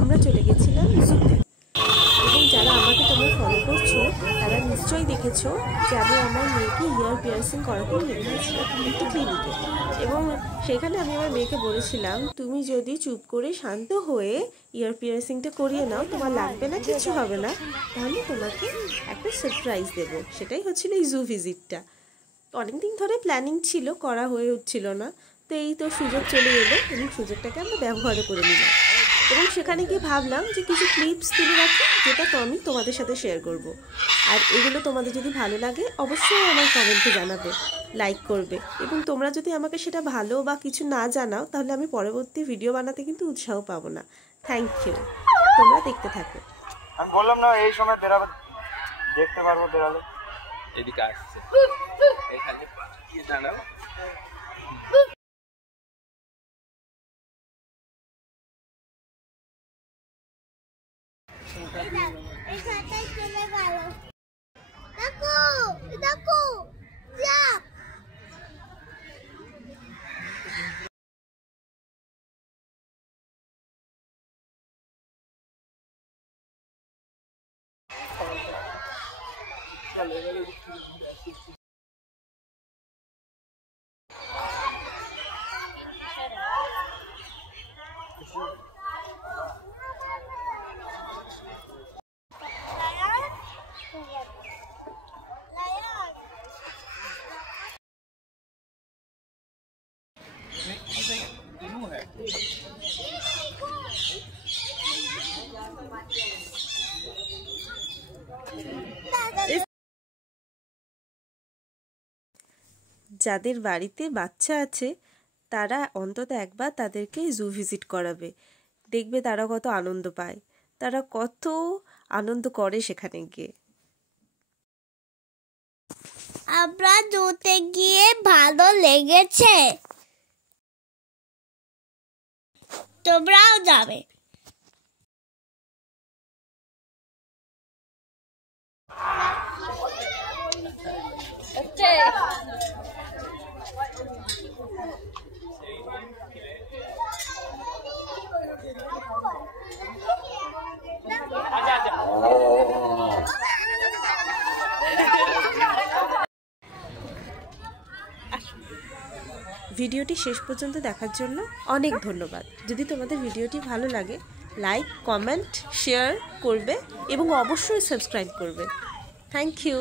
আমরা চলে গেছিলাম জুতে। এবং যারা আমাকে তোমরা ফলো করছো তারা নিশ্চয়ই দেখেছো যে আমি আমার মেয়েকে ইয়ার পিয়ার্সিং করাতে নিয়ে গিয়েছিলাম একটি ক্লিনিকে। এবং সেখানে আমি আমার মেয়েকে বলেছিলাম, তুমি যদি চুপ করে শান্ত হয়ে ইয়ার পিয়ার্সিংটা করিয়ে নাও, তোমার লাগবে না, কিচ্ছু হবে না, তাহলে তোমাকে একটা সারপ্রাইজ দেবো। সেটাই হচ্ছিল এই জু ভিজিটটা। অনেকদিন ধরে প্ল্যানিং ছিল, করা হয়ে উঠছিল না, তো এই তো সুযোগ চলে এলো এবং সুযোগটাকে আমরা ব্যবহার করে নিলাম। এবং সেখানে গিয়ে ভাবলাম যে কিছু ক্লিপস তুলে রাখি, যেটা তো আমি তোমাদের সাথে শেয়ার করব। আর এগুলো তোমাদের যদি ভালো লাগে অবশ্যই আমার কমেন্টে জানাবে, লাইক করবে। এবং তোমরা যদি আমাকে সেটা ভালো বা কিছু না জানাও তাহলে আমি পরবর্তী ভিডিও বানাতে কিন্তু উৎসাহ পাবো না। থ্যাংক ইউ, তোমরা দেখতে থাকো। আমি বললাম না এই সময় বেরাবে, দেখতে পারবো বেরালে। এদিকে আসছে এখানে কি জানাও যাদের বাড়িতে বাচ্চা আছে তারা অন্তত একবার তাদেরকে জু ভিজিট করাবে, দেখবে তারা কত আনন্দ পায়, তারা কত আনন্দ করে সেখানে গিয়ে। আমরা জুতে গিয়ে ভালো লেগেছে, তোমরাও যাবে। ভিডিওটি শেষ পর্যন্ত দেখার জন্য অনেক ধন্যবাদ। যদি তোমাদের ভিডিওটি ভালো লাগে লাইক, কমেন্ট, শেয়ার করবে এবং অবশ্যই সাবস্ক্রাইব করবে। Thank you.